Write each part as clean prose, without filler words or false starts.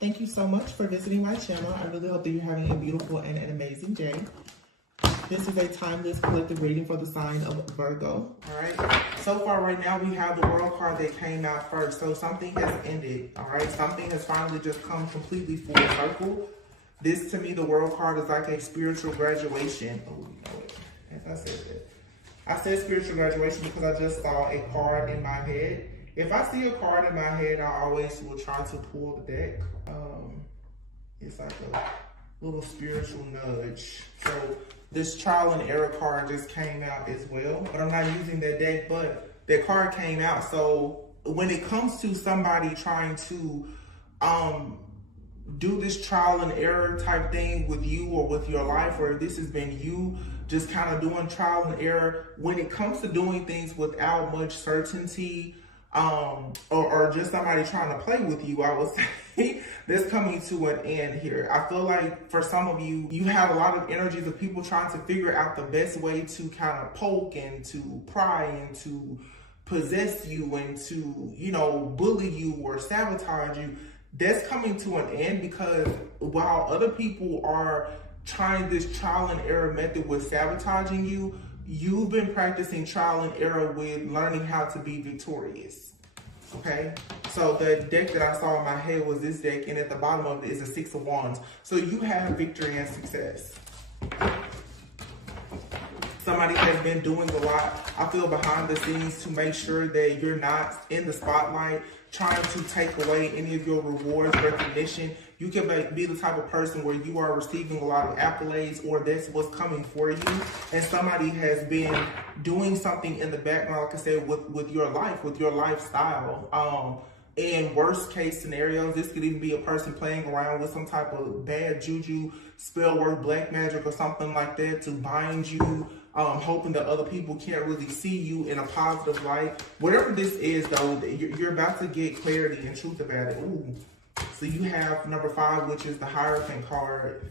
Thank you so much for visiting my channel. I really hope that you're having a beautiful and an amazing day. This is a timeless collective reading for the sign of Virgo. All right. So far right now, we have the World card that came out first. So something has ended. All right. Something has finally just come completely full circle. This, to me, the World card is like a spiritual graduation. Oh, you know it. As I said that. I said spiritual graduation because I just saw a card in my head. If I see a card in my head, I always will try to pull the deck. It's like a little spiritual nudge. So this trial and error card just came out as well, but I'm not using that deck, but that card came out. So when it comes to somebody trying to do this trial and error type thing with you or with your life, or this has been you just kind of doing trial and error, when it comes to doing things without much certainty, or just somebody trying to play with you, I would say that's coming to an end here. I feel like for some of you, you have a lot of energies of people trying to figure out the best way to kind of poke and to pry and to possess you and to, you know, bully you or sabotage you. That's coming to an end, because while other people are trying this trial and error method with sabotaging you, you've been practicing trial and error with learning how to be victorious, okay? So the deck that I saw in my head was this deck, and at the bottom of it is a Six of Wands. So you have victory and success. Somebody has been doing a lot, I feel, behind the scenes to make sure that you're not in the spotlight, trying to take away any of your rewards, recognition. You can be the type of person where you are receiving a lot of accolades, or that's what's coming for you. And somebody has been doing something in the background, like I said, with your life, with your lifestyle. In worst case scenarios, this could even be a person playing around with some type of bad juju, spell work, black magic, or something like that to bind you, hoping that other people can't really see you in a positive light. Whatever this is, though, you're about to get clarity and truth about it. Ooh. So you have number 5, which is the Hierophant card,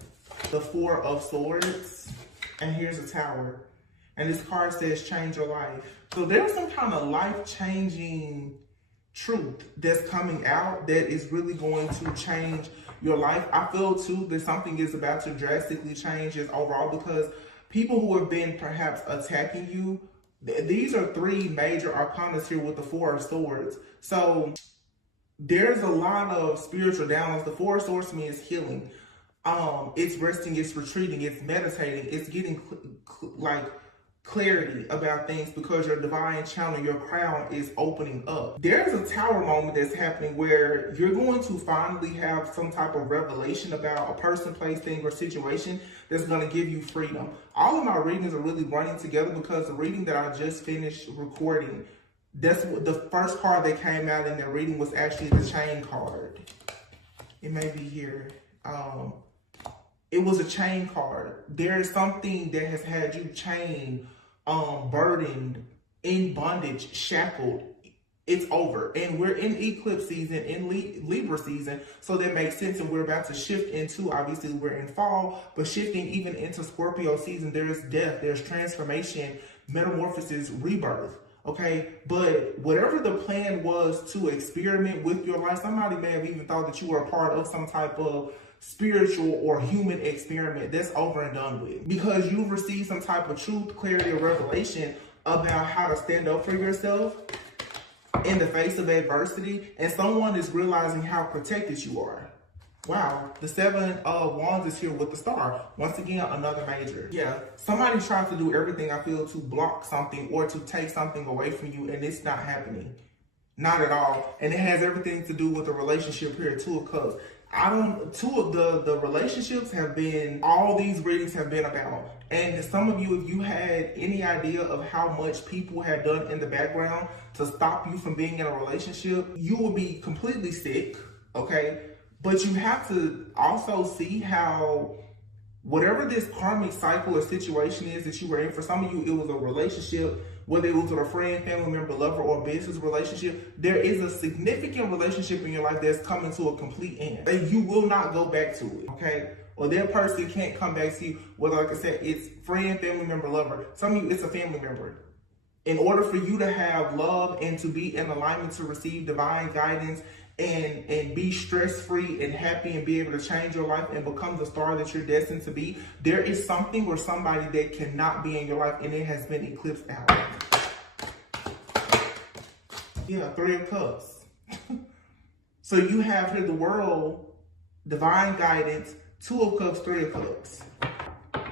the 4 of Swords, and here's a Tower. And this card says change your life. So there's some kind of life-changing truth that's coming out that is really going to change your life. I feel too that something is about to drastically change this overall, because people who have been perhaps attacking you, these are 3 major arcanas here with the 4 of Swords. So there's a lot of spiritual downloads. The 4 of Swords to me is healing. It's resting, it's retreating, it's meditating, it's getting like clarity about things, because your divine channel, your crown, is opening up. There's a Tower moment that's happening where you're going to finally have some type of revelation about a person, place, thing, or situation that's going to give you freedom. All of my readings are really running together, because the reading that I just finished recording, that's what the first card that came out in that reading was actually the Chain card. It may be here. It was a Chain card. There is something that has had you chained, burdened, in bondage, shackled. It's over. And we're in eclipse season, in Libra season, so that makes sense. And we're about to shift into, obviously we're in fall, but shifting even into Scorpio season. There's death, there's transformation, metamorphosis, rebirth. Okay, but whatever the plan was to experiment with your life, somebody may have even thought that you were a part of some type of spiritual or human experiment. That's over and done with, because you've received some type of truth, clarity, or revelation about how to stand up for yourself in the face of adversity, and someone is realizing how protected you are. Wow, the 7 of Wands is here with the Star. Once again, another major. Yeah, somebody tries to do everything, I feel, to block something or to take something away from you, and it's not happening. Not at all. And it has everything to do with the relationship here, 2 of Cups. Two of the relationships have been, all these readings have been about. And some of you, if you had any idea of how much people have done in the background to stop you from being in a relationship, you will be completely sick, okay? But you have to also see how whatever this karmic cycle or situation is that you were in, for some of you, it was a relationship, whether it was with a friend, family member, lover, or business relationship, there is a significant relationship in your life that's coming to a complete end. And you will not go back to it, okay? Or that person can't come back to you, whether, like I said, it's friend, family member, lover. Some of you, it's a family member. In order for you to have love and to be in alignment to receive divine guidance and be stress-free and happy and be able to change your life and become the star that you're destined to be, there is something or somebody that cannot be in your life, and it has been eclipsed out. Yeah, 3 of Cups. So you have here the world, divine guidance, 2 of Cups, 3 of Cups.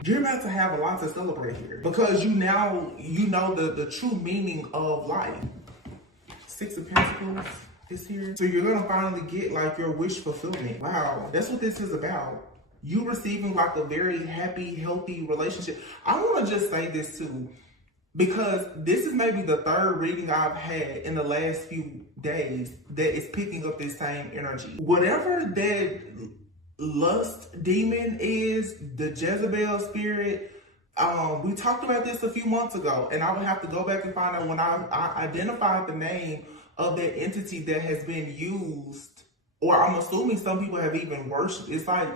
You're about to have a lot to celebrate here because you know the true meaning of life. 6 of Pentacles is here. So you're gonna finally get like your wish fulfillment. Wow, that's what this is about. You receiving like a very happy, healthy relationship. I wanna just say this too, because this is maybe the 3rd reading I've had in the last few days that is picking up this same energy. Whatever that lust demon is, the Jezebel spirit, we talked about this a few months ago, and I would have to go back and find out when I identified the name of that entity that has been used, or I'm assuming some people have even worshipped. It's like,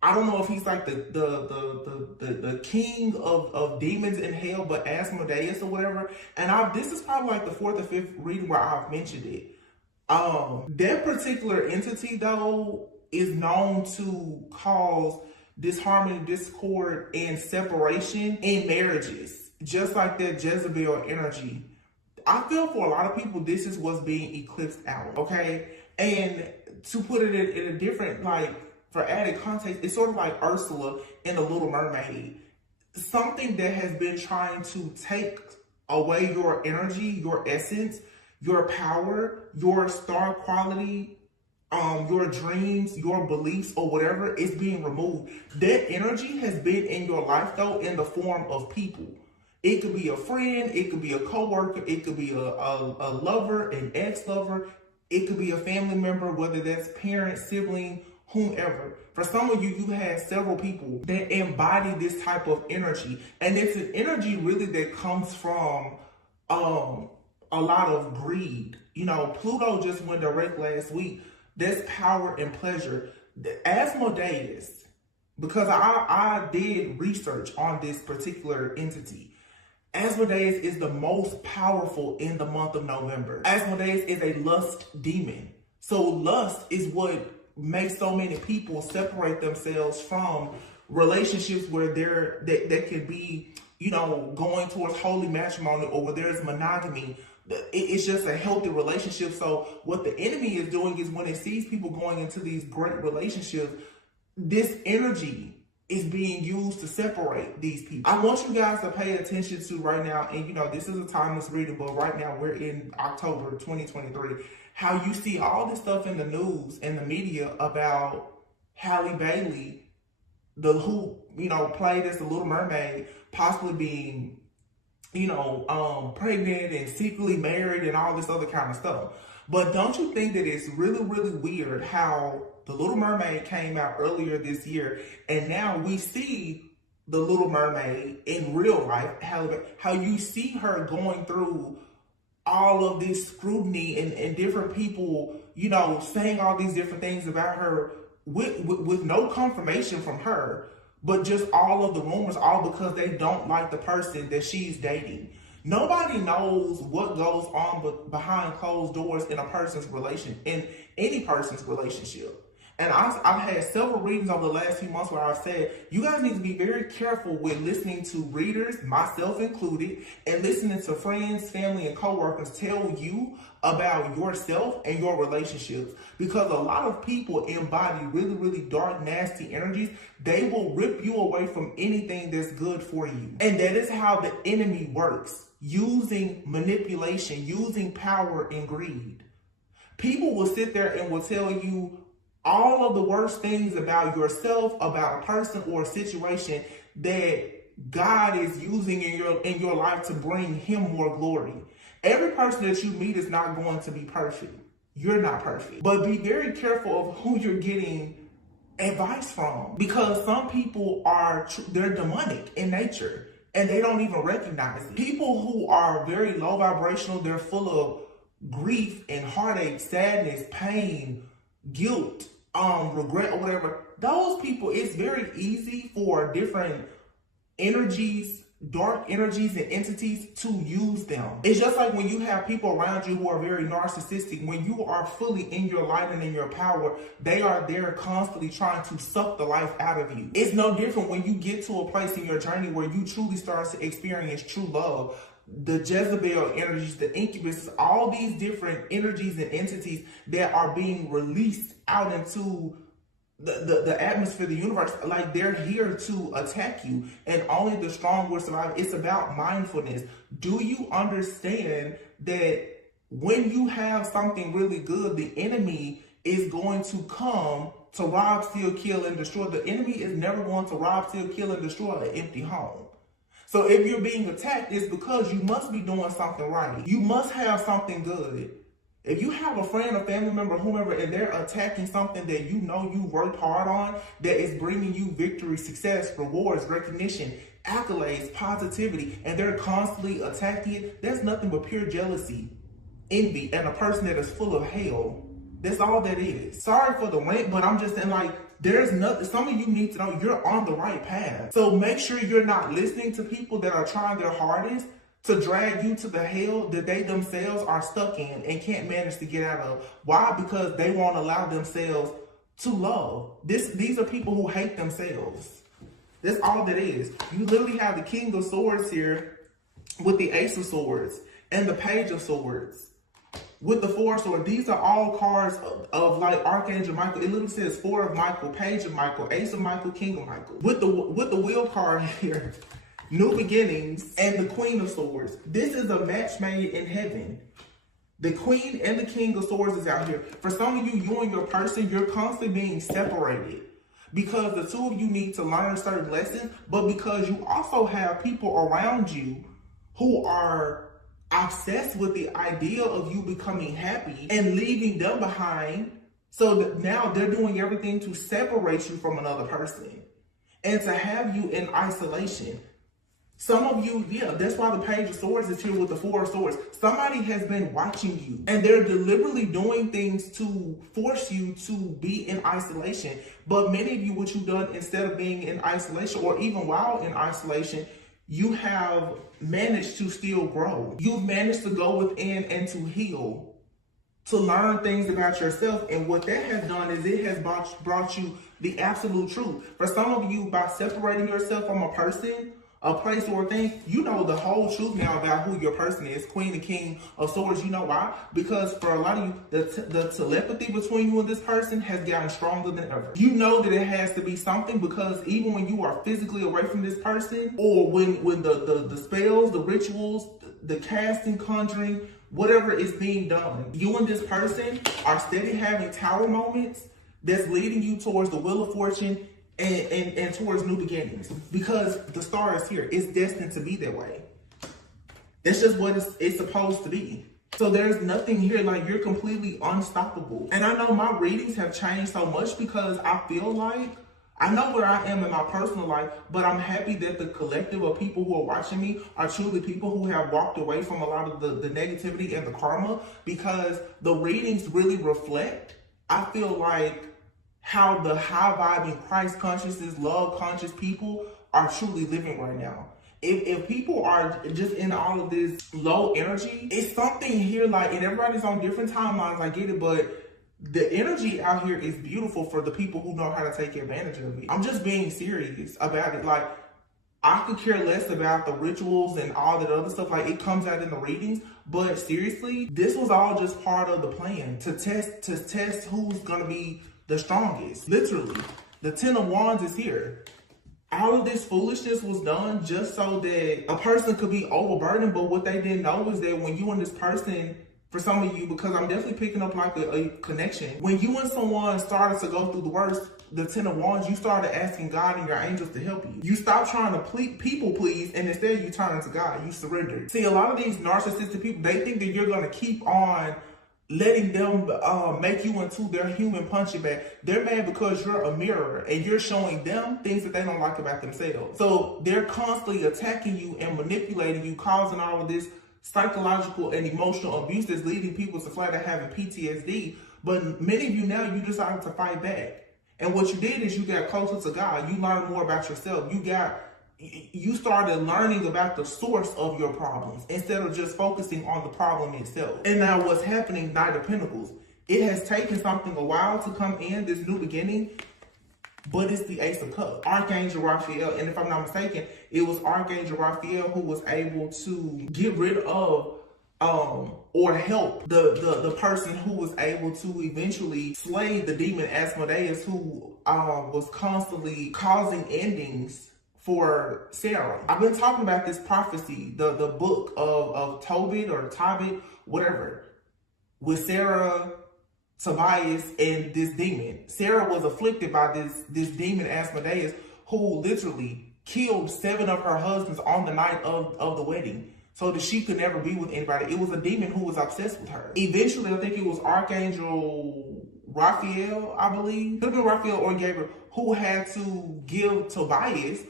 I don't know if he's like the king of demons in hell, but Asmodeus or whatever. And this is probably like the 4th or 5th reading where I've mentioned it. That particular entity though is known to cause disharmony, discord, and separation in marriages, just like that Jezebel energy. I feel for a lot of people, this is what's being eclipsed out, okay? And to put it in a different, like, for added context, it's sort of like Ursula in The Little Mermaid. Something that has been trying to take away your energy, your essence, your power, your star quality, your dreams, your beliefs, or whatever is being removed. That energy has been in your life though in the form of people. It could be a friend, it could be a coworker, it could be a lover, an ex-lover, it could be a family member, whether that's parent, sibling, whomever. For some of you, you have several people that embody this type of energy. And it's an energy really that comes from a lot of greed. You know, Pluto just went direct last week. That's power and pleasure. Asmodeus, because I did research on this particular entity. Asmodeus is the most powerful in the month of November. Asmodeus is a lust demon. So lust is what makes so many people separate themselves from relationships where that could be, you know, going towards holy matrimony, or where there's monogamy. It's just a healthy relationship. So what the enemy is doing is when it sees people going into these great relationships, this energy is being used to separate these people. I want you guys to pay attention to right now, and you know, this is a timeless reading, but right now we're in October 2023, how you see all this stuff in the news and the media about Halle Bailey, who, you know, played as the Little Mermaid, possibly being, you know, pregnant and secretly married and all this other kind of stuff. But don't you think that it's really, really weird how The Little Mermaid came out earlier this year, and now we see The Little Mermaid in real life, how you see her going through all of this scrutiny and different people, you know, saying all these different things about her with no confirmation from her, but just all of the rumors, all because they don't like the person that she's dating. Nobody knows what goes on behind closed doors in any person's relationship. And I've had several readings over the last few months where I've said, you guys need to be very careful with listening to readers, myself included, and listening to friends, family, and coworkers tell you about yourself and your relationships. Because a lot of people embody really, really dark, nasty energies. They will rip you away from anything that's good for you. And that is how the enemy works, using manipulation, using power and greed. People will sit there and will tell you all of the worst things about yourself, about a person or a situation that God is using in your life to bring him more glory. Every person that you meet is not going to be perfect. You're not perfect. But be very careful of who you're getting advice from, because some people they're demonic in nature and they don't even recognize it. People who are very low vibrational, they're full of grief and heartache, sadness, pain, guilt, regret, or whatever. Those people, it's very easy for different energies, dark energies and entities to use them. It's just like when you have people around you who are very narcissistic. When you are fully in your light and in your power, they are there constantly trying to suck the life out of you. It's no different when you get to a place in your journey where you truly start to experience true love. The Jezebel energies, the incubus, all these different energies and entities that are being released out into the atmosphere, the universe, like they're here to attack you, and only the strong will survive. It's about mindfulness. Do you understand that when you have something really good, the enemy is going to come to rob, steal, kill, and destroy? The enemy is never going to rob, steal, kill, and destroy an empty home. So if you're being attacked, it's because you must be doing something right. You must have something good. If you have a friend, a family member, whomever, and they're attacking something that you know you worked hard on, that is bringing you victory, success, rewards, recognition, accolades, positivity, and they're constantly attacking it, that's nothing but pure jealousy, envy, and a person that is full of hell. That's all that is. Sorry for the rant, but I'm just saying, like, there's nothing. Some of you need to know you're on the right path. So make sure you're not listening to people that are trying their hardest to drag you to the hell that they themselves are stuck in and can't manage to get out of. Why? Because they won't allow themselves to love. These are people who hate themselves. That's all that is. You literally have the King of Swords here with the Ace of Swords and the Page of Swords with the Four of Swords. These are all cards of like Archangel Michael. It literally says Four of Michael, Page of Michael, Ace of Michael, King of Michael. With the Wheel card here, New Beginnings, and the Queen of Swords. This is a match made in heaven. The Queen and the King of Swords is out here. For some of you, you and your person, you're constantly being separated because the two of you need to learn certain lessons, but because you also have people around you who are obsessed with the idea of you becoming happy and leaving them behind. So that now they're doing everything to separate you from another person and to have you in isolation. Some of you, yeah, that's why the Page of Swords is here with the Four of Swords. Somebody has been watching you and they're deliberately doing things to force you to be in isolation. But many of you, what you've done instead of being in isolation, or even while in isolation, you have managed to still grow. You've managed to go within and to heal, to learn things about yourself. And what that has done is it has brought you the absolute truth. For some of you, by separating yourself from a person, a place or a thing, you know the whole truth now about who your person is. Queen and King of Swords. You know why? Because for a lot of you, the telepathy between you and this person has gotten stronger than ever. You know that it has to be something, because even when you are physically away from this person, or when the spells, the rituals, the casting, conjuring, whatever is being done, you and this person are steady having tower moments that's leading you towards the Wheel of Fortune and towards new beginnings, because the star is here. It's destined to be that way. It's just what it's supposed to be. So there's nothing here, like you're completely unstoppable. And I know my readings have changed so much because I feel like I know where I am in my personal life, but I'm happy that the collective of people who are watching me are truly people who have walked away from a lot of the negativity and the karma, because the readings really reflect, I feel like, how the high-vibing Christ consciousness, love conscious people are truly living right now. If people are just in all of this low energy, it's something here, like, and everybody's on different timelines, I get it, but the energy out here is beautiful for the people who know how to take advantage of it. I'm just being serious about it. Like, I could care less about the rituals and all that other stuff. Like, it comes out in the readings, but seriously, this was all just part of the plan to test who's gonna be the strongest. Literally, the Ten of Wands is here. All of this foolishness was done just so that a person could be overburdened, but what they didn't know is that when you and this person, for some of you, because I'm definitely picking up like a connection, when you and someone started to go through the worst, the Ten of Wands, you started asking God and your angels to help you. You stopped trying to people please, and instead you turn to God. You surrendered. See, a lot of these narcissistic people, they think that you're going to keep on letting them make you into their human punching bag. They're mad because you're a mirror and you're showing them things that they don't like about themselves. So they're constantly attacking you and manipulating you, causing all of this psychological and emotional abuse that's leading people to flat out having PTSD. But many of you now, you decided to fight back. And what you did is you got closer to God. You learned more about yourself. you started learning about the source of your problems instead of just focusing on the problem itself. And now what's happening, Knight of Pentacles, it has taken something a while to come in, this new beginning, but it's the Ace of Cups, Archangel Raphael. And if I'm not mistaken, it was Archangel Raphael who was able to get rid of or help the person who was able to eventually slay the demon Asmodeus, who was constantly causing endings for Sarah. I've been talking about this prophecy, the book of Tobit or Tobit, whatever, with Sarah, Tobias, and this demon. Sarah was afflicted by this demon Asmodeus, who literally killed 7 of her husbands on the night of the wedding, so that she could never be with anybody. It was a demon who was obsessed with her. Eventually, I think it was Archangel Raphael, I believe. Could have been Raphael or Gabriel, who had to give Tobias,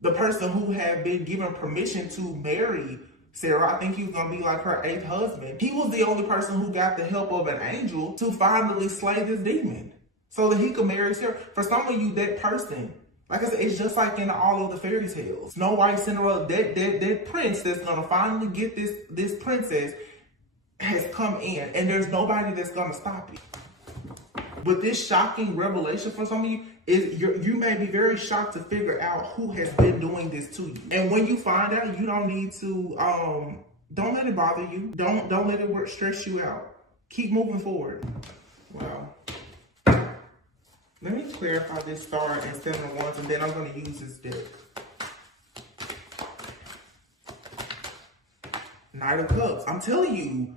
the person who had been given permission to marry Sarah, I think he was going to be like her 8th husband. He was the only person who got the help of an angel to finally slay this demon so that he could marry Sarah. For some of you, that person, like I said, it's just like in all of the fairy tales. Snow White, Cinderella, that prince that's going to finally get this princess has come in, and there's nobody that's going to stop it. But this shocking revelation for some of you is you may be very shocked to figure out who has been doing this to you. And when you find out, you don't need to, don't let it bother you. Don't let it stress you out. Keep moving forward. Wow. Let me clarify this star and 7 of Wands, and then I'm going to use this deck. Knight of Cups. I'm telling you,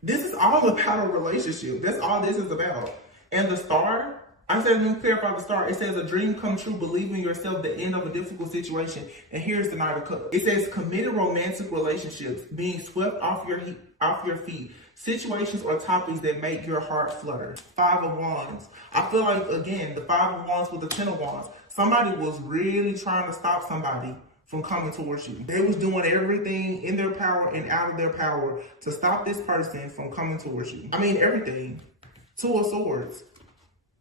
this is all about a relationship. That's all this is about. And the star, I said, let me clarify the star. It says a dream come true, believe in yourself, the end of a difficult situation. And here's the Knight of Cups. It says committed romantic relationships, being swept off your feet, situations or topics that make your heart flutter. 5 of Wands. I feel like, again, the 5 of Wands with the 10 of Wands. Somebody was really trying to stop somebody from coming towards you. They was doing everything in their power and out of their power to stop this person from coming towards you. I mean, everything. 2 of Swords.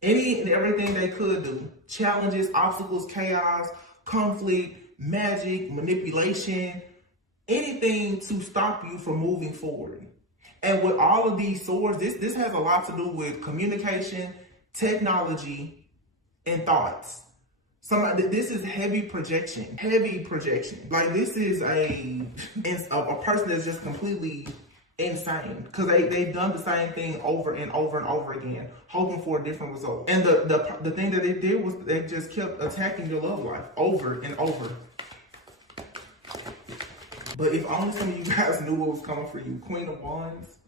Any and everything they could do. Challenges, obstacles, chaos, conflict, magic, manipulation, anything to stop you from moving forward. And with all of these swords, this has a lot to do with communication, technology, and thoughts. This is heavy projection. Like, this is a person that's just completely insane, because they've done the same thing over and over and over again, hoping for a different result. And the thing that they did was they just kept attacking your love life over and over. But if only some of you guys knew what was coming for you. Queen of Wands.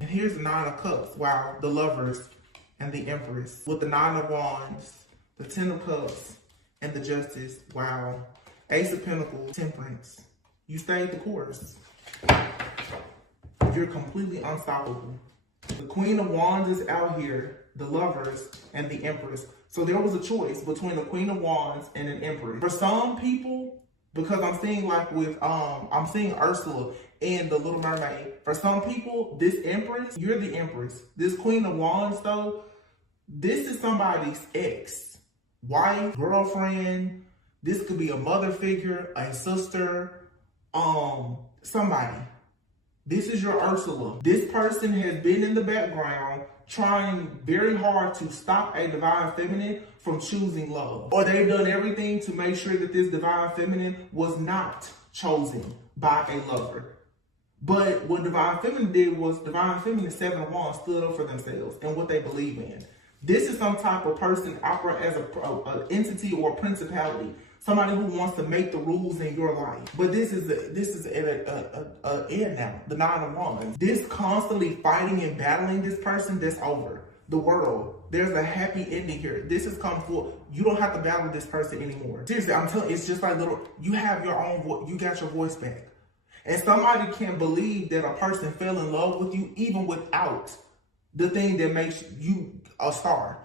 And here's the 9 of Cups. Wow. The Lovers and the Empress. With the 9 of Wands, the 10 of Cups, and the Justice. Wow. Ace of Pentacles, Temperance. You stayed the course. You're completely unstoppable. The Queen of Wands is out here, the Lovers, and the Empress. So there was a choice between the Queen of Wands and an Empress. For some people, because I'm seeing like with, I'm seeing Ursula in The Little Mermaid. For some people, this Empress, you're the Empress. This Queen of Wands though, this is somebody's ex, wife, girlfriend. This could be a mother figure, a sister, somebody. This is your Ursula. This person has been in the background trying very hard to stop a divine feminine from choosing love. Or they've done everything to make sure that this divine feminine was not chosen by a lover. But what divine feminine did was divine feminine 7 of Wands stood up for themselves and what they believe in. This is some type of person operate as an entity or a principality. Somebody who wants to make the rules in your life. But this is an end now, the 9 of Wands. This constantly fighting and battling this person, that's over. The world, there's a happy ending here. This has come forth. You don't have to battle this person anymore. Seriously, I'm telling you, it's just like you have your own voice, you got your voice back. And somebody can believe that a person fell in love with you even without the thing that makes you a star.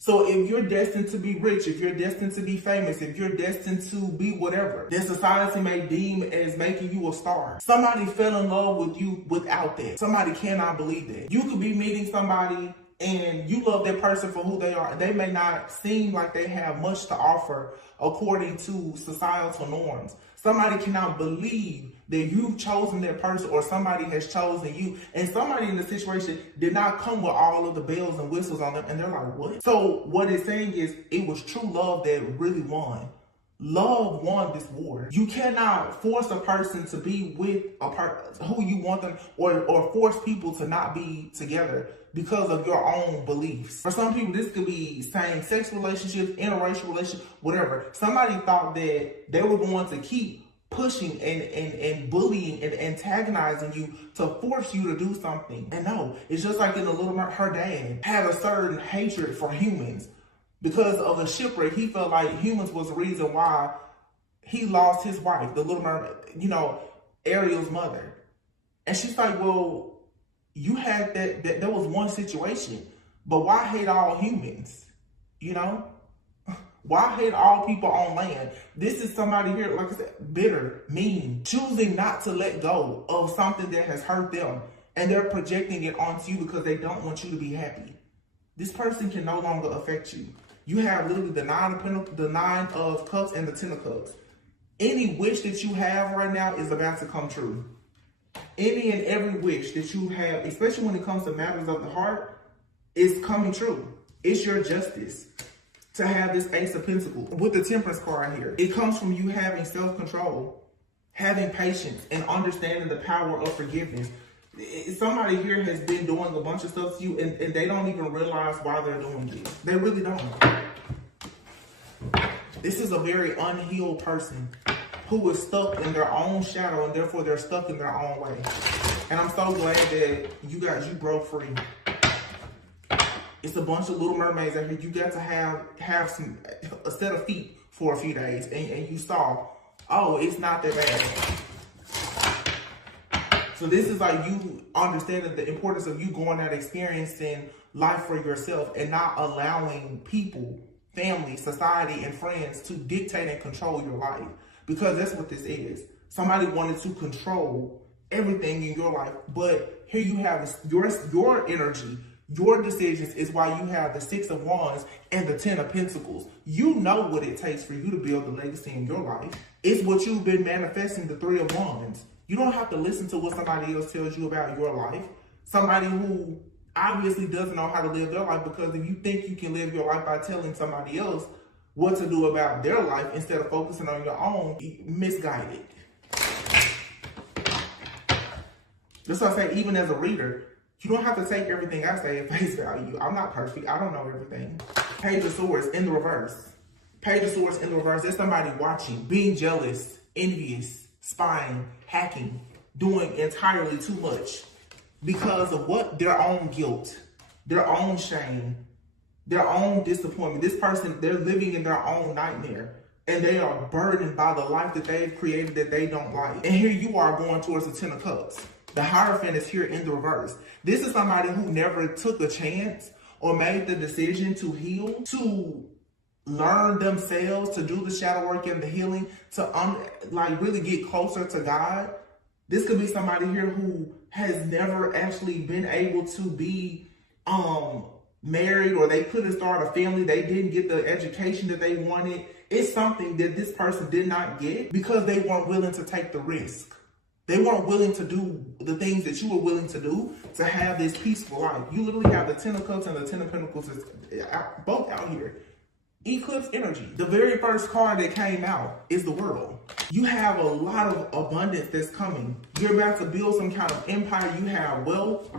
So if you're destined to be rich, if you're destined to be famous, if you're destined to be whatever that society may deem as making you a star, somebody fell in love with you without that. Somebody cannot believe that. You could be meeting somebody and you love that person for who they are. They may not seem like they have much to offer according to societal norms. Somebody cannot believe that you've chosen that person, or somebody has chosen you, and somebody in the situation did not come with all of the bells and whistles on them, and they're like, what? So what it's saying is, it was true love that really won. Love won this war. You cannot force a person to be with a person who you want them, or force people to not be together because of your own beliefs. For some people, this could be same-sex relationships, interracial relationships, whatever. Somebody thought that they were going to keep pushing and bullying and antagonizing you to force you to do something. And no, it's just like in The Little Mermaid, her dad had a certain hatred for humans. Because of a shipwreck, he felt like humans was the reason why he lost his wife, the Little Mermaid, Ariel's mother. And she's like, well, you had that was one situation, but why hate all humans? Why hate all people on land? This is somebody here, like I said, bitter, mean, choosing not to let go of something that has hurt them, and they're projecting it onto you because they don't want you to be happy. This person can no longer affect you. You have literally the nine of cups and the 10 of cups. Any wish that you have right now is about to come true. Any and every wish that you have, especially when it comes to matters of the heart, is coming true. It's your justice to have this Ace of Pentacles. With the Temperance card here, it comes from you having self-control, having patience, and understanding the power of forgiveness. Somebody here has been doing a bunch of stuff to you, and they don't even realize why they're doing it. They really don't. This is a very unhealed person who is stuck in their own shadow, and therefore they're stuck in their own way. And I'm so glad that you broke free. It's a bunch of little mermaids out here. You got to have a set of feet for a few days, and you saw, oh, it's not that bad. So this is like you understanding the importance of you going out experiencing life for yourself and not allowing people, family, society, and friends to dictate and control your life. Because that's what this is. Somebody wanted to control everything in your life, but here you have your energy, your decisions is why you have the 6 of Wands and the 10 of Pentacles. You know what it takes for you to build a legacy in your life. It's what you've been manifesting, the 3 of Wands. You don't have to listen to what somebody else tells you about your life. Somebody who obviously doesn't know how to live their life, because if you think you can live your life by telling somebody else what to do about their life instead of focusing on your own, misguided. That's why I say, even as a reader, you don't have to take everything I say at face value. I'm not perfect. I don't know everything. Page of Swords in the reverse. Page of Swords in the reverse. There's somebody watching, being jealous, envious, spying, hacking, doing entirely too much because of what? Their own guilt, their own shame, their own disappointment. This person, they're living in their own nightmare, and they are burdened by the life that they've created that they don't like. And here you are going towards the 10 of Cups. The Hierophant is here in the reverse. This is somebody who never took a chance or made the decision to heal, to learn themselves, to do the shadow work and the healing, to really get closer to God. This could be somebody here who has never actually been able to be married, or they couldn't start a family. They didn't get the education that they wanted. It's something that this person did not get because they weren't willing to take the risk. They weren't willing to do the things that you were willing to do to have this peaceful life. You literally have the 10 of Cups and the 10 of Pentacles both out here. Eclipse energy. The very first card that came out is the World. You have a lot of abundance that's coming. You're about to build some kind of empire. You have wealth.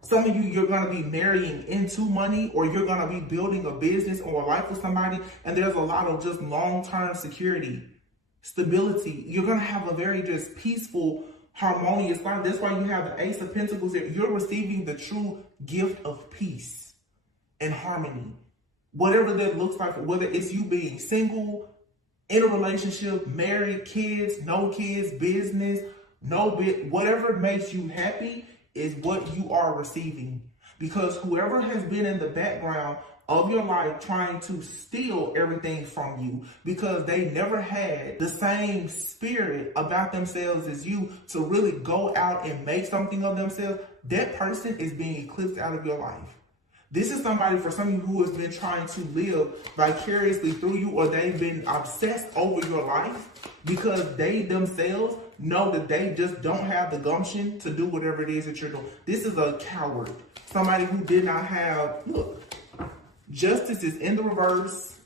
Some of you, you're going to be marrying into money, or you're going to be building a business or a life with somebody. And there's a lot of just long-term security, stability. You're going to have a very just peaceful, harmonious life. That's why you have the Ace of Pentacles here. You're receiving the true gift of peace and harmony. Whatever that looks like, whether it's you being single, in a relationship, married, kids, no kids, business, whatever makes you happy is what you are receiving. Because whoever has been in the background of your life trying to steal everything from you because they never had the same spirit about themselves as you to really go out and make something of themselves, that person is being eclipsed out of your life. This is somebody, for some of you, who has been trying to live vicariously through you, or they've been obsessed over your life because they themselves know that they just don't have the gumption to do whatever it is that you're doing. This is a coward. Somebody who did not have, look, justice is in the reverse.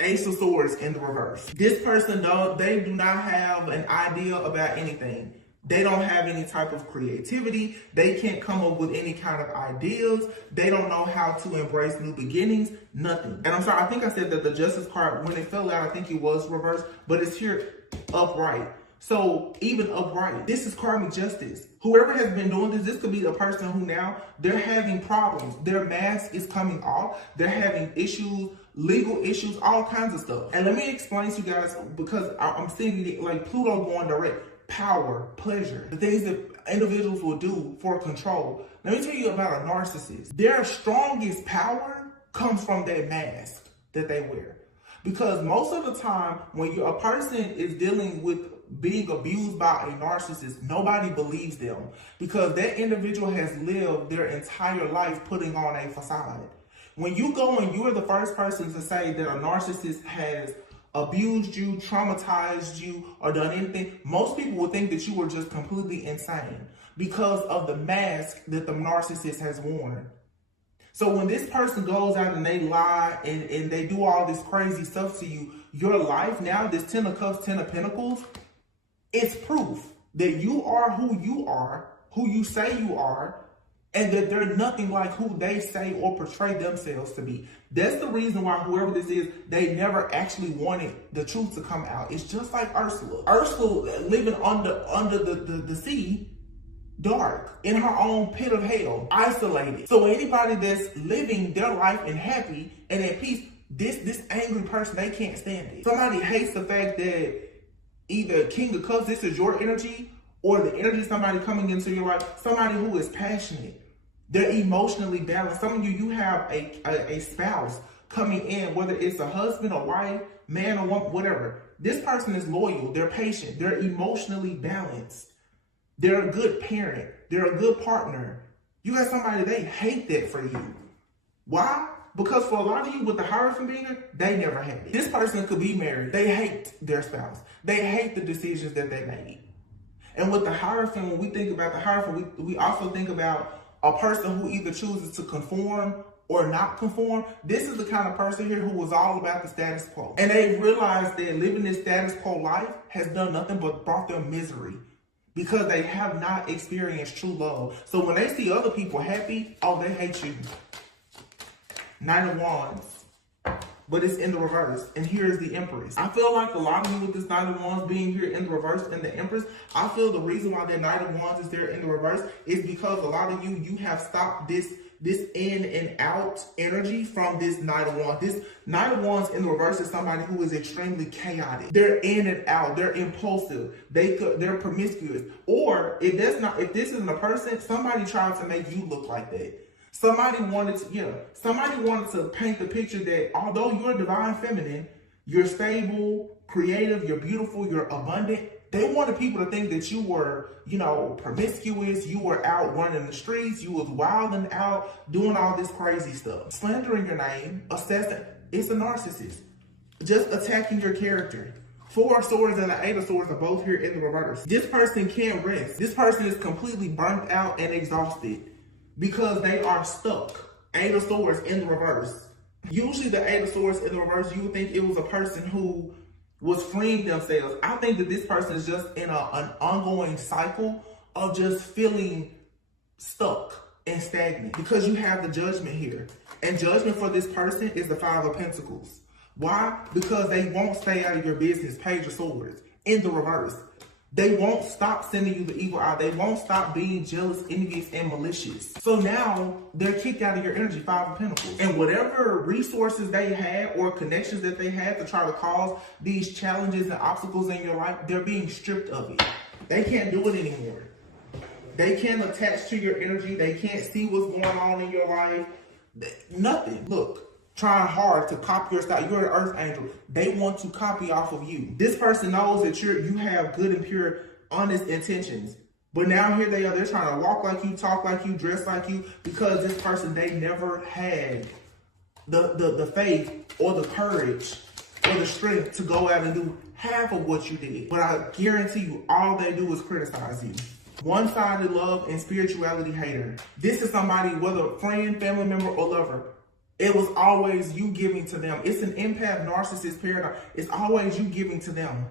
Ace of Swords in the reverse. This person, though, they do not have an idea about anything. They don't have any type of creativity. They can't come up with any kind of ideas. They don't know how to embrace new beginnings. Nothing. And I'm sorry, I think I said that the Justice card, when it fell out, I think it was reversed, but it's here upright. So even upright, this is karmic justice. Whoever has been doing this could be a person who now they're having problems. Their mask is coming off. They're having issues, legal issues, all kinds of stuff. And let me explain to you guys, because I'm seeing it like Pluto going direct. Power, pleasure, the things that individuals will do for control. Let me tell you about a narcissist. Their strongest power comes from that mask that they wear. Because most of the time, when a person is dealing with being abused by a narcissist, nobody believes them, because that individual has lived their entire life putting on a facade. When you go and you're the first person to say that a narcissist has abused you, traumatized you, or done anything, most people would think that you were just completely insane because of the mask that the narcissist has worn. So when this person goes out and they lie and they do all this crazy stuff to you, your life now, this 10 of Cups, 10 of Pentacles, it's proof that you are, who you say you are, and that they're nothing like who they say or portray themselves to be. That's the reason why whoever this is, they never actually wanted the truth to come out. It's just like Ursula. Ursula living under the sea, dark, in her own pit of hell, isolated. So anybody that's living their life and happy and at peace, this angry person, they can't stand it. Somebody hates the fact that either King of Cups, this is your energy, or the energy of somebody coming into your life, somebody who is passionate. They're emotionally balanced. Some of you have a spouse coming in, whether it's a husband or wife, man or woman, whatever. This person is loyal. They're patient. They're emotionally balanced. They're a good parent. They're a good partner. You got somebody, they hate that for you. Why? Because for a lot of you with the Hierophant being here, they never had it. This person could be married. They hate their spouse. They hate the decisions that they made. And with the Hierophant, when we think about the Hierophant, we also think about a person who either chooses to conform or not conform. This is the kind of person here who was all about the status quo. And they realized that living this status quo life has done nothing but brought them misery, because they have not experienced true love. So when they see other people happy, oh, they hate you. Knight of Wands. But it's in the reverse. And here is the Empress. I feel like a lot of you with this Knight of Wands being here in the reverse and the Empress, I feel the reason why the Knight of Wands is there in the reverse is because a lot of you have stopped this in and out energy from this Knight of Wands. This Knight of Wands in the reverse is somebody who is extremely chaotic. They're in and out. They're impulsive. They're promiscuous. Or if this isn't a person, somebody tried to make you look like that. Somebody wanted to paint the picture that although you're divine feminine, you're stable, creative, you're beautiful, you're abundant. They wanted people to think that you were, promiscuous, you were out running the streets, you was wilding out, doing all this crazy stuff. Slandering your name, assessing, it's a narcissist. Just attacking your character. 4 of Swords and the 8 of Swords are both here in the reverse. This person can't rest. This person is completely burnt out and exhausted, because they are stuck. 8 of Swords in the reverse. Usually the 8 of Swords in the reverse, you would think it was a person who was freeing themselves. I think that this person is just in an ongoing cycle of just feeling stuck and stagnant, because you have the Judgment here. And Judgment for this person is the 5 of Pentacles. Why? Because they won't stay out of your business. Page of Swords in the reverse. They won't stop sending you the evil eye. They won't stop being jealous, envious, and malicious. So now they're kicked out of your energy, 5 of Pentacles. And whatever resources they had or connections that they had to try to cause these challenges and obstacles in your life, they're being stripped of it. They can't do it anymore. They can't attach to your energy. They can't see what's going on in your life. Nothing. Look. Trying hard to copy your style. You're an earth angel. They want to copy off of you. This person knows that you have good and pure, honest intentions, But now here they are, they're trying to walk like you, talk like you, dress like you, because this person, they never had the faith or the courage or the strength to go out and do half of what you did. But I guarantee you, all they do is criticize you. One-sided love and spirituality hater. This is somebody, whether friend, family member, or lover, it was always you giving to them. It's an empath narcissist paradigm. It's always you giving to them.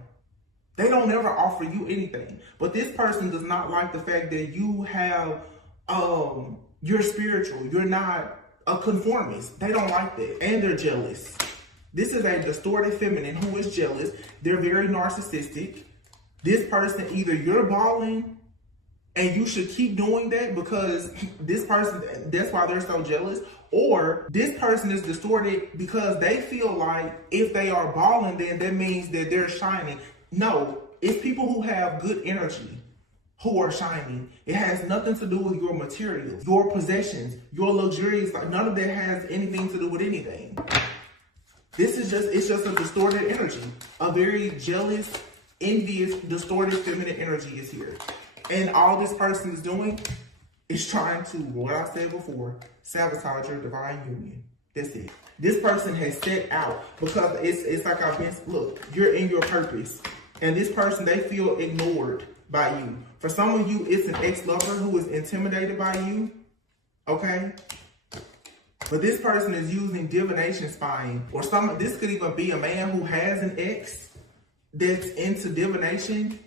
They don't ever offer you anything. But this person does not like the fact that you have, you're spiritual. You're not a conformist. They don't like that. And they're jealous. This is a distorted feminine who is jealous. They're very narcissistic. This person, either you're balling and you should keep doing that because this person, that's why they're so jealous. Or this person is distorted because they feel like if they are balling, then that means that they're shining. No, it's people who have good energy who are shining. It has nothing to do with your materials, your possessions, your luxuries. Like, none of that has anything to do with anything. This is it's just a distorted energy. A very jealous, envious, distorted feminine energy is here. And all this person is doing is trying to, what I said before, sabotage your divine union. That's it. This person has set out because it's like I've been, look, you're in your purpose. And this person, they feel ignored by you. For some of you, it's an ex-lover who is intimidated by you, okay? But this person is using divination spying. Or this could even be a man who has an ex that's into divination.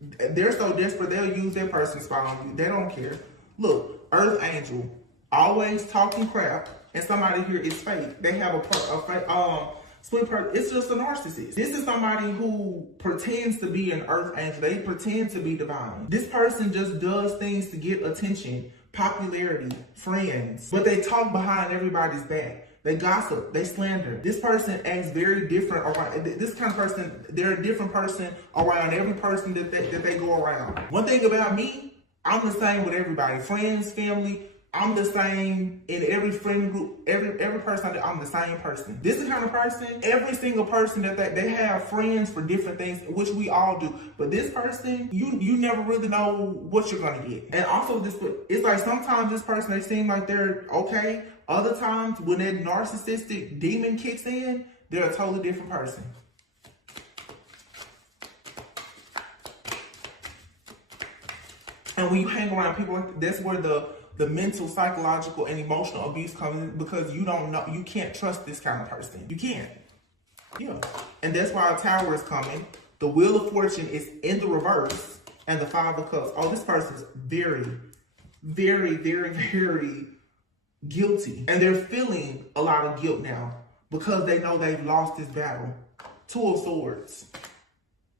They're so desperate, they'll use their person spy on you. They don't care. Look, Earth Angel, always talking crap, and somebody here is fake. They have a split person. It's just a narcissist. This is somebody who pretends to be an Earth Angel. They pretend to be divine. This person just does things to get attention, popularity, friends, but they talk behind everybody's back. They gossip, they slander. This person acts very different around, this kind of person, they're a different person around every person that they go around. One thing about me, I'm the same with everybody. Friends, family, I'm the same in every friend group, every person, I'm the same person. This is the kind of person, every single person that they have friends for different things, which we all do. But this person, you never really know what you're gonna get. And also it's like sometimes this person, they seem like they're okay. Other times when that narcissistic demon kicks in, they're a totally different person. And when you hang around people, that's where the mental, psychological, and emotional abuse comes in, because you don't know, you can't trust this kind of person. You can't. Yeah. And that's why a Tower is coming. The Wheel of Fortune is in the reverse, and the Five of Cups. Oh, this person is very, very, very, very guilty. And they're feeling a lot of guilt now because they know they've lost this battle. Two of Swords.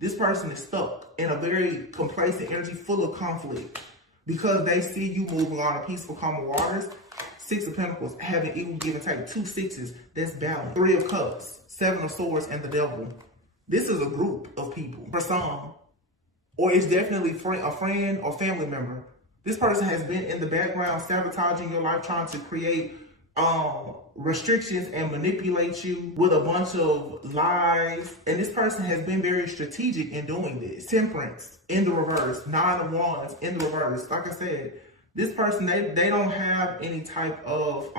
This person is stuck in a very complacent energy full of conflict because they see you moving on a peaceful, calm waters. Six of Pentacles, having equal give and take. 2 6s, that's balance. 3 of Cups, 7 of Swords, and the Devil. This is a group of people for some, or it's definitely a friend or family member. This person has been in the background sabotaging your life, trying to create restrictions and manipulate you with a bunch of lies. And this person has been very strategic in doing this. Temperance in the reverse, 9 of Wands in the reverse. Like I said, this person, they don't have any type of,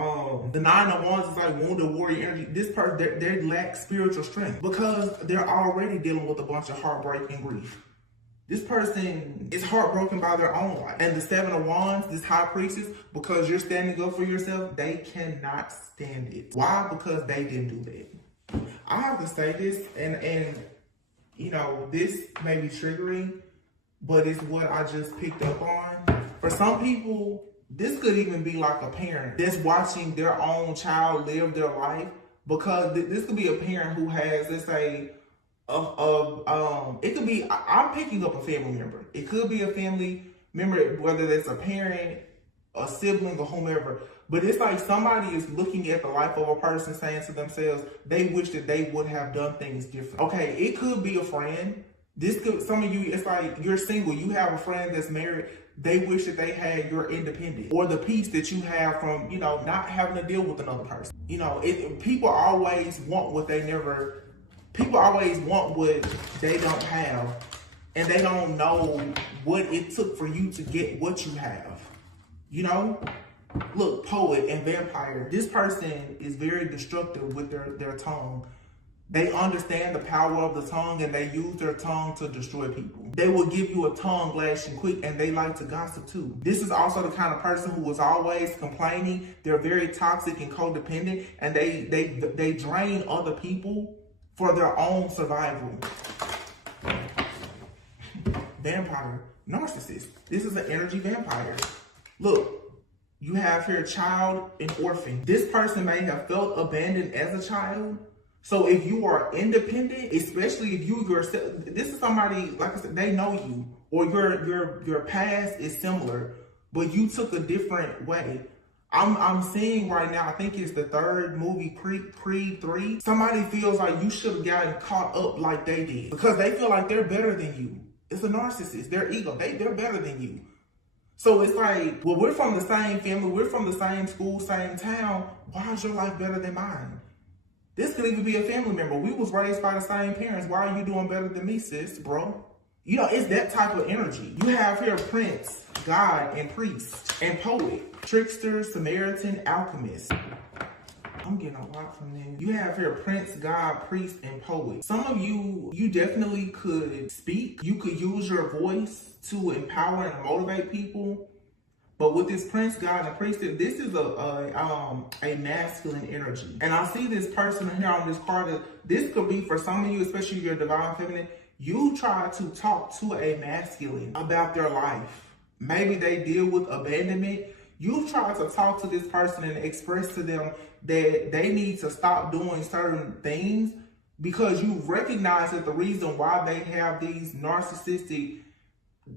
the 9 of Wands is like wounded warrior energy. This person, they lack spiritual strength because they're already dealing with a bunch of heartbreak and grief. This person is heartbroken by their own life. And the 7 of Wands, this High Priestess, because you're standing up for yourself, they cannot stand it. Why? Because they didn't do that. I have to say this, and you know, this may be triggering, but it's what I just picked up on. For some people, this could even be like a parent that's watching their own child live their life, because this could be a parent who has, let's say, it could be, I'm picking up a family member. It could be a family member, whether it's a parent, a sibling, or whomever. But it's like somebody is looking at the life of a person saying to themselves, they wish that they would have done things different. Okay, it could be a friend. This could, some of you, it's like you're single, you have a friend that's married, they wish that they had your independence or the peace that you have from, you know, not having to deal with another person. You know, people always want what they never, people always want what they don't have. and they don't know what it took for you to get what you have. You know? Look, poet and vampire. This person is very destructive with their tongue. They understand the power of the tongue and they use their tongue to destroy people. They will give you a tongue lashing quick and they like to gossip too. This is also the kind of person who is always complaining. They're very toxic and codependent, and they drain other people for their own survival. Vampire, narcissist. This is an energy vampire. Look, you have here child and orphan. This person may have felt abandoned as a child. So if you are independent, especially if you yourself, this is somebody, like I said, they know you, or your past is similar, but you took a different way. I'm seeing right now, I think it's the third movie, Creed 3. Somebody feels like you should have gotten caught up like they did because they feel like they're better than you. It's a narcissist, their ego, they're better than you. So it's like, well, we're from the same family, we're from the same school, same town. Why is your life better than mine? This could even be a family member. We was raised by the same parents. Why are you doing better than me, sis, bro? You know, it's that type of energy. You have here prince, god, and priest, and poet, trickster, Samaritan, alchemist. I'm getting a lot from them. You have here prince, god, priest, and poet. Some of you definitely could speak. You could use your voice to empower and motivate people. But with this prince, god, and priest, this is a masculine energy. And I see this person here on this card. This could be for some of you, especially if you're divine feminine. You try to talk to a masculine about their life. Maybe they deal with abandonment. You try to talk to this person and express to them that they need to stop doing certain things because you recognize that the reason why they have these narcissistic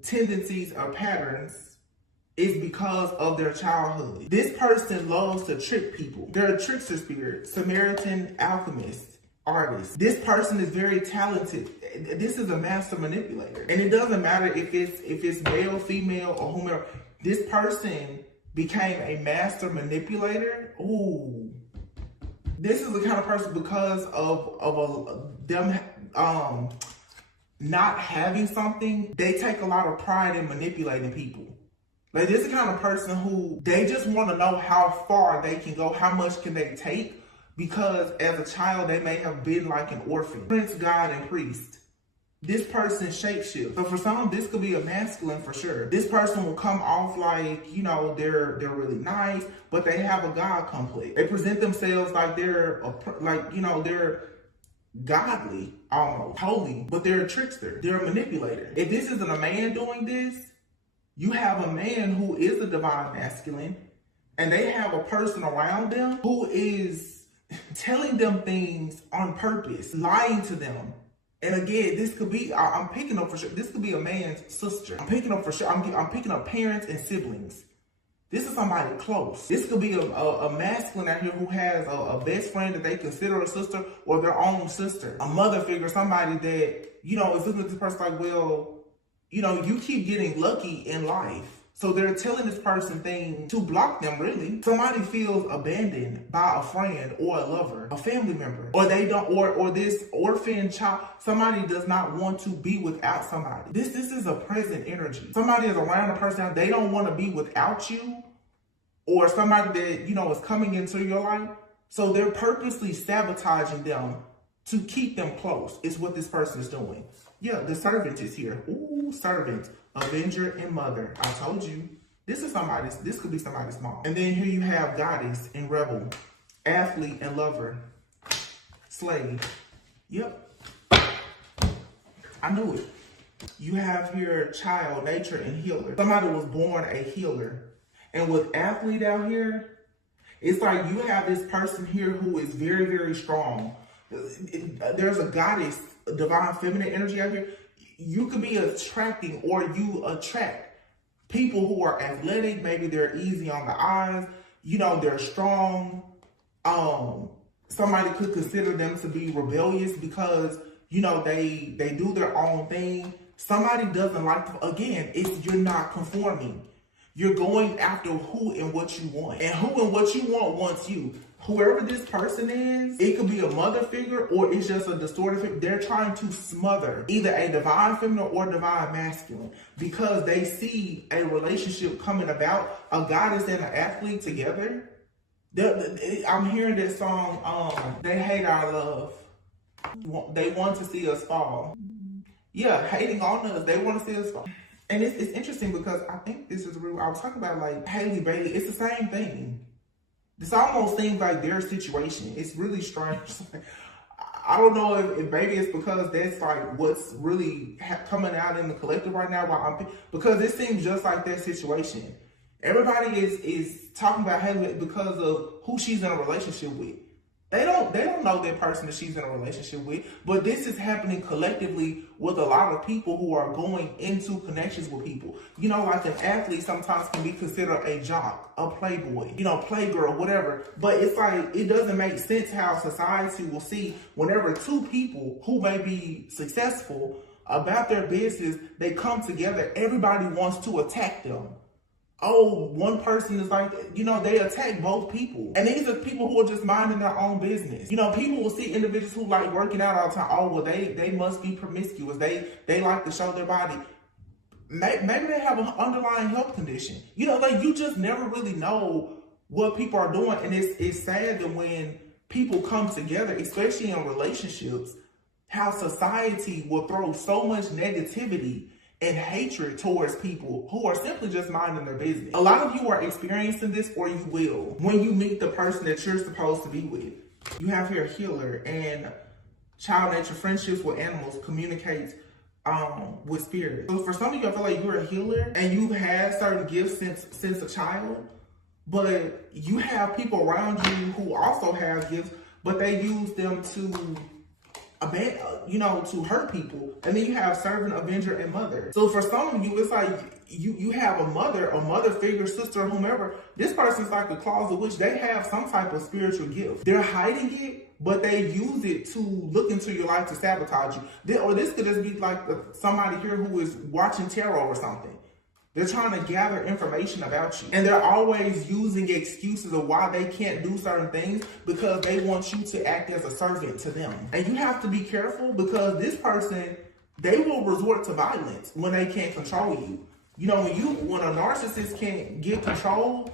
tendencies or patterns is because of their childhood. This person loves to trick people. They're a trickster spirit, Samaritan, alchemist, artist. This person is very talented. This is a master manipulator. And it doesn't matter if it's male, female, or whomever. This person became a master manipulator. Ooh. This is the kind of person, because of them not having something, they take a lot of pride in manipulating people. Like, this is the kind of person who, they just want to know how far they can go, how much can they take, because as a child, they may have been like an orphan. Prince, god, and priest. This person shapeshifts. So for some, this could be a masculine for sure. This person will come off like, you know, they're really nice, but they have a god complex. They present themselves like they're godly, almost holy, but they're a trickster. They're a manipulator. If this isn't a man doing this, you have a man who is a divine masculine, and they have a person around them who is telling them things on purpose, lying to them. And again, this could be, I'm picking up for sure, this could be a man's sister. I'm picking up for sure, I'm picking up parents and siblings. This is somebody close. This could be a masculine out here who has a best friend that they consider a sister, or their own sister. A mother figure, somebody that, you know, is looking at this person like, well, you know, you keep getting lucky in life. So they're telling this person things to block them, really. Somebody feels abandoned by a friend or a lover, a family member, or they don't, or this orphan child. Somebody does not want to be without somebody. This is a present energy. Somebody is around a person, they don't want to be without you, or somebody that, you know, is coming into your life. So they're purposely sabotaging them to keep them close, is what this person is doing. Yeah, the servant is here. Ooh, servant, avenger, and mother. I told you. This could be somebody's mom. And then here you have goddess and rebel, athlete and lover, slave. Yep. I knew it. You have here child, nature, and healer. Somebody was born a healer. And with athlete out here, it's like you have this person here who is very, very strong. There's a goddess, divine feminine energy out here. You could be attracting, or you attract people who are athletic. Maybe they're easy on the eyes. You know, they're strong. Somebody could consider them to be rebellious because, you know, they do their own thing. Somebody doesn't like them. Again, you're not conforming. You're going after who and what you want. And who and what you want wants you. whoever this person is, it could be a mother figure or it's just a distorted figure. They're trying to smother either a divine feminine or divine masculine because they see a relationship coming about, a goddess and an athlete together. I'm hearing this song, They Hate Our Love. They want to see us fall. Yeah, hating on us. They want to see us fall. And it's interesting because I think this is real. I was talking about like Haley Bailey. It's the same thing. This almost seems like their situation. It's really strange. I don't know if maybe it's because that's like what's really coming out in the collective right now. Because it seems just like their situation. Everybody is talking about Haley because of who she's in a relationship with. They don't know that person that she's in a relationship with, but this is happening collectively with a lot of people who are going into connections with people. You know, like an athlete sometimes can be considered a jock, a playboy, you know, playgirl, whatever. But it's like, it doesn't make sense how society will see whenever two people who may be successful about their business, they come together, everybody wants to attack them. Oh, one person is like, you know, they attack both people. And these are people who are just minding their own business. You know, people will see individuals who like working out all the time. Oh, well, they must be promiscuous. They like to show their body. Maybe they have an underlying health condition. You know, like you just never really know what people are doing. And it's sad that when people come together, especially in relationships, how society will throw so much negativity and hatred towards people who are simply just minding their business. A lot of you are experiencing this, or you will, when you meet the person that you're supposed to be with. You have here a healer, and child nature friendships with animals communicates with spirit. So for some of you, I feel like you're a healer and you've had certain gifts since a child, but you have people around you who also have gifts, but they use them to to hurt people. And then you have servant, avenger, and mother. So for some of you, it's like you have a mother figure, sister, whomever. This person's like a closet witch. They have some type of spiritual gift. They're hiding it, but they use it to look into your life to sabotage you. Or this could just be like somebody here who is watching tarot or something. They're trying to gather information about you. And they're always using excuses of why they can't do certain things because they want you to act as a servant to them. And you have to be careful because this person, they will resort to violence when they can't control you. You know, when a narcissist can't get control,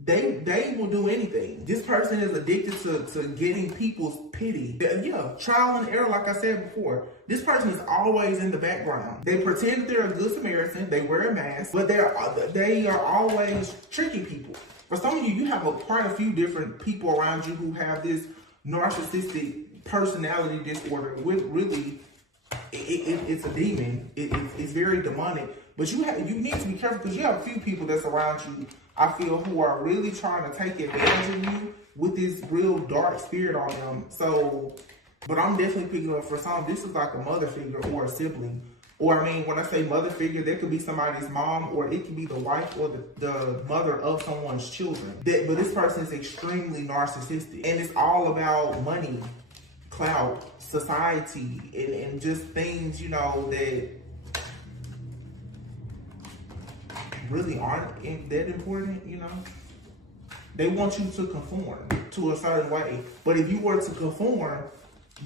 they will do anything. This person is addicted to getting people's pity. Yeah, trial and error, like I said before. This person is always in the background. They pretend that they're a good Samaritan. They wear a mask, but they are always tricking people. For some of you, you have quite a few different people around you who have this narcissistic personality disorder. With really, it's a demon. It's very demonic. But you need to be careful because you have a few people that's around you, I feel, who are really trying to take advantage of you with this real dark spirit on them. So, but I'm definitely picking up for some, this is like a mother figure or a sibling. Or, I mean, when I say mother figure, that could be somebody's mom, or it could be the wife or the mother of someone's children. But this person is extremely narcissistic. And it's all about money, clout, society, and just things, you know, that really aren't that important, you know. They want you to conform to a certain way. But if you were to conform,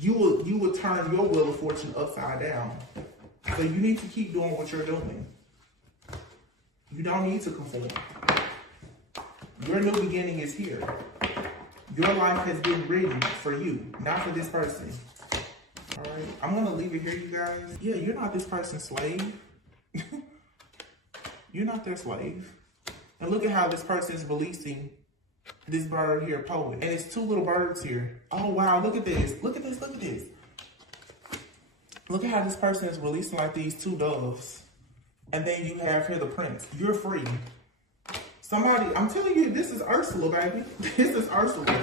you would turn your wheel of fortune upside down. So you need to keep doing what you're doing. You don't need to conform. Your new beginning is here. Your life has been written for you, not for this person. All right, I'm gonna leave it here, you guys. Yeah, you're not this person's slave. You're not their slave. And look at how this person is releasing this bird here, poet. And it's two little birds here. Oh, wow, look at this. Look at this, look at this. Look at how this person is releasing like these two doves. And then you have here the prince. You're free. Somebody, I'm telling you, this is Ursula, baby. This is Ursula.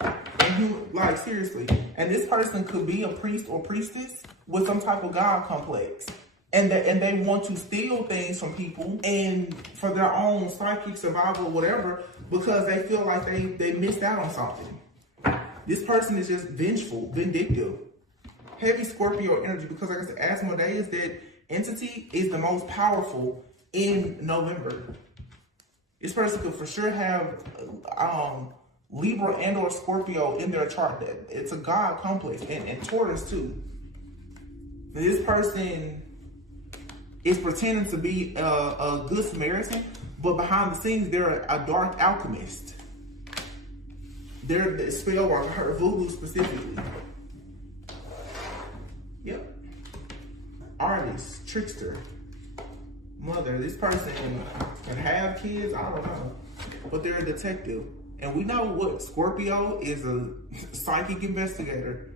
And you, like, seriously. And this person could be a priest or priestess with some type of God complex. And they want to steal things from people and for their own psychic survival or whatever, because they feel like they missed out on something. This person is just vengeful, vindictive. Heavy Scorpio energy, because like I said, Asmodeus, that entity is the most powerful in November. This person could for sure have Libra and or Scorpio in their chart. It's a God complex, and Taurus too. This person is pretending to be a good Samaritan, but behind the scenes, they're a dark alchemist. They're the spell worker, voodoo specifically. Yep. Artist, trickster, mother. This person can have kids, I don't know, but they're a detective. And we know what Scorpio is, a psychic investigator.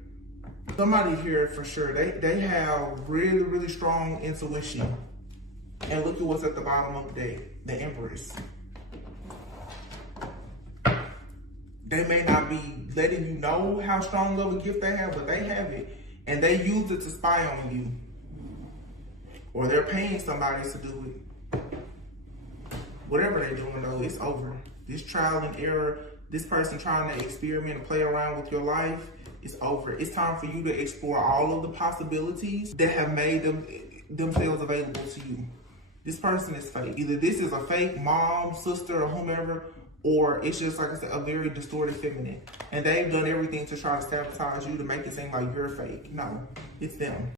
Somebody here for sure, they have really, really strong intuition. And look at what's at the bottom of the deck, the Empress. They may not be letting you know how strong of a gift they have, but they have it. And they use it to spy on you. Or they're paying somebody to do it. Whatever they're doing though, it's over. This trial and error, this person trying to experiment and play around with your life, is over. It's time for you to explore all of the possibilities that have made themselves available to you. This person is fake. Either this is a fake mom, sister, or whomever, or it's just, like I said, a very distorted feminine. And they've done everything to try to sabotage you to make it seem like you're fake. No, it's them.